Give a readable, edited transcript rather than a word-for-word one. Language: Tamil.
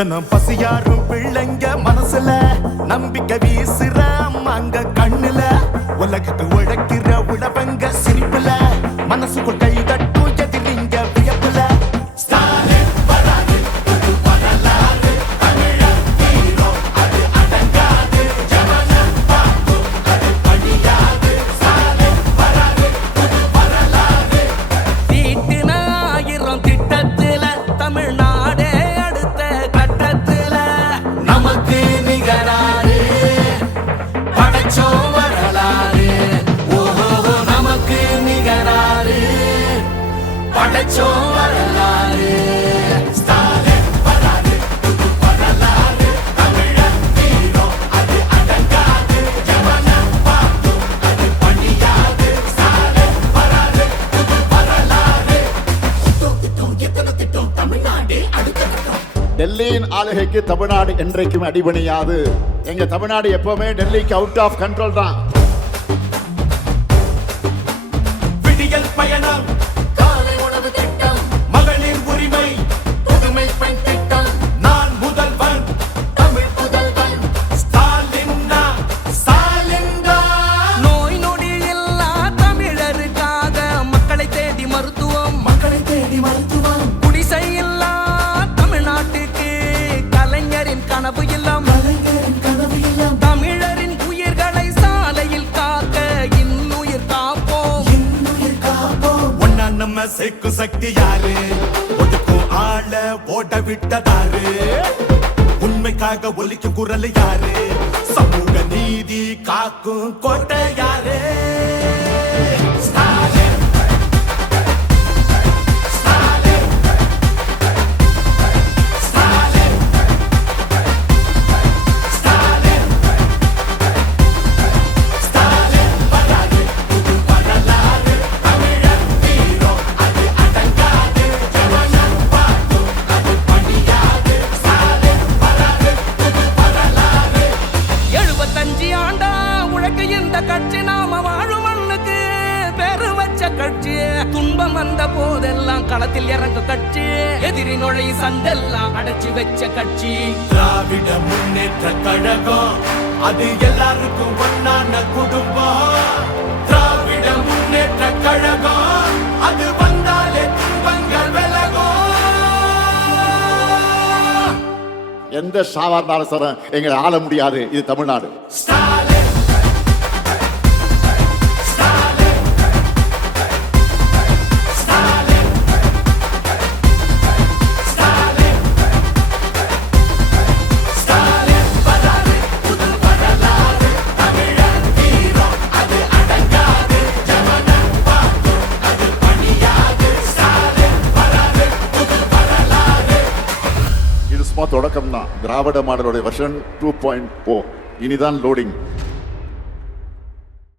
தினம் பசியாரும் பிள்ளைங்க மனசுல நம்பிக்கை வீசுற அம்மாங்க கண்ணுல உலகத்து உழைக்கிற உழவங்க சிரிப்புல மனசுக்குள் கை தட்டும் எதிரிங்க வியப்புல ஸ்டாலின் வராது புது வரலாறு தமிழர் ஹீரோ அது அடங்காது ஜனனம் பார்க்கும் அது பழியாது ஸ்டாலின் வராது புது வரலாறு தீட்டின 1000 திட்டத்துல தமிழ்நாடே அடுத்த கட்டத்துல நமக்கு நிகராறு படைச்சோம் வரலாறு ஓஹோ நமக்கு நிகராறு படைச்சோம் வரலாறு ஸ்டாலின் வராது புது வரலாறு தமிழர் ஹீரோ அது அடங்காது ஜனனம் பார்க்கும் அது பழியாது ஸ்டாலின் வராது புது வரலாறு எத்தனை திட்டம் தமிழ்நாடு அடுத்த கட்டம் டெல்லியின் ஆளுகைக்கு தமிழ்நாடு என்றைக்கும் அடிபணியாது. எங்க தமிழ்நாடு எப்பவுமே டெல்லிக்கு அவுட் ஆஃப் கண்ட்ரோல் தான். விடியல் பயணம் காலை உணவு திட்டம் மகளிர் உரிமை புதுமை பெண் திட்டம் நான் முதல்வன் தமிழ் புதல்வன் ஸ்டாலின்னா ஸ்டாலின்தா நோய் நொடி இல்லா தமிழருக்காக மக்களை தேடி மருத்துவம் குடிசை இல்லா தமிழ்நாட்டுக்கு கலைஞரின் கனவு இல்லம் தமிழரின் உயிர்களை சாலையில் காக்க இன்னுயிர் காப்போம் ஒன்னா நம்ம சேர்க்கும் சக்தி யாரு ஒதுக்கும் ஆள ஓட விட்டதாரு உண்மைக்காக ஒலிக்கும் குரல் யாரு சமூக நீதி காக்கும் கோட்டை யாரு ஸ்டாலின் ஸ்டாலின் ஸ்டாலின் ஸ்டாலின் ஸ்டாலின் வராது புது வரலாறு தமிழர் ஹீரோ அது அடங்காது ஜனனம் பார்க்கும் அது பழியாது ஸ்டாலின் வராது புது வரலாறு 75 ஆண்டா உழைக்க இந்த கட்சி நாம வாழும் மண்ணுக்கு பேரு வச்ச கட்சி துன்பம் வந்த போதெல்லாம் களத்தில் இறங்க கட்சி எதிரி நுழை சண்டெல்லாம் அடைச்சு வச்ச கட்சி திராவிட முன்னேற்ற கழகம் அது எல்லாருக்கும் ஒன்னான குடும்பம் திராவிட முன்னேற்ற கழகம் அது வந்தாலே துன்பங்கள் விலகும் எந்த சாதாரண சார் எங்களை ஆள முடியாது. இது தமிழ்நாடு. ஸ்டாலின் ஸ்டாலின் ஸ்டாலின் ஸ்டாலின் ஸ்டாலின் வராது புது வரலாறு தமிழர் ஹீரோ அது அடங்காது ஜனனம் பார்க்கும் அது பழியாது ஸ்டாலின் வராது புது வரலாறு இது சும்மா தொடக்கம் தான். திராவிட மாடலோட வெர்ஷன் 2.0 இனிதான் லோடிங்.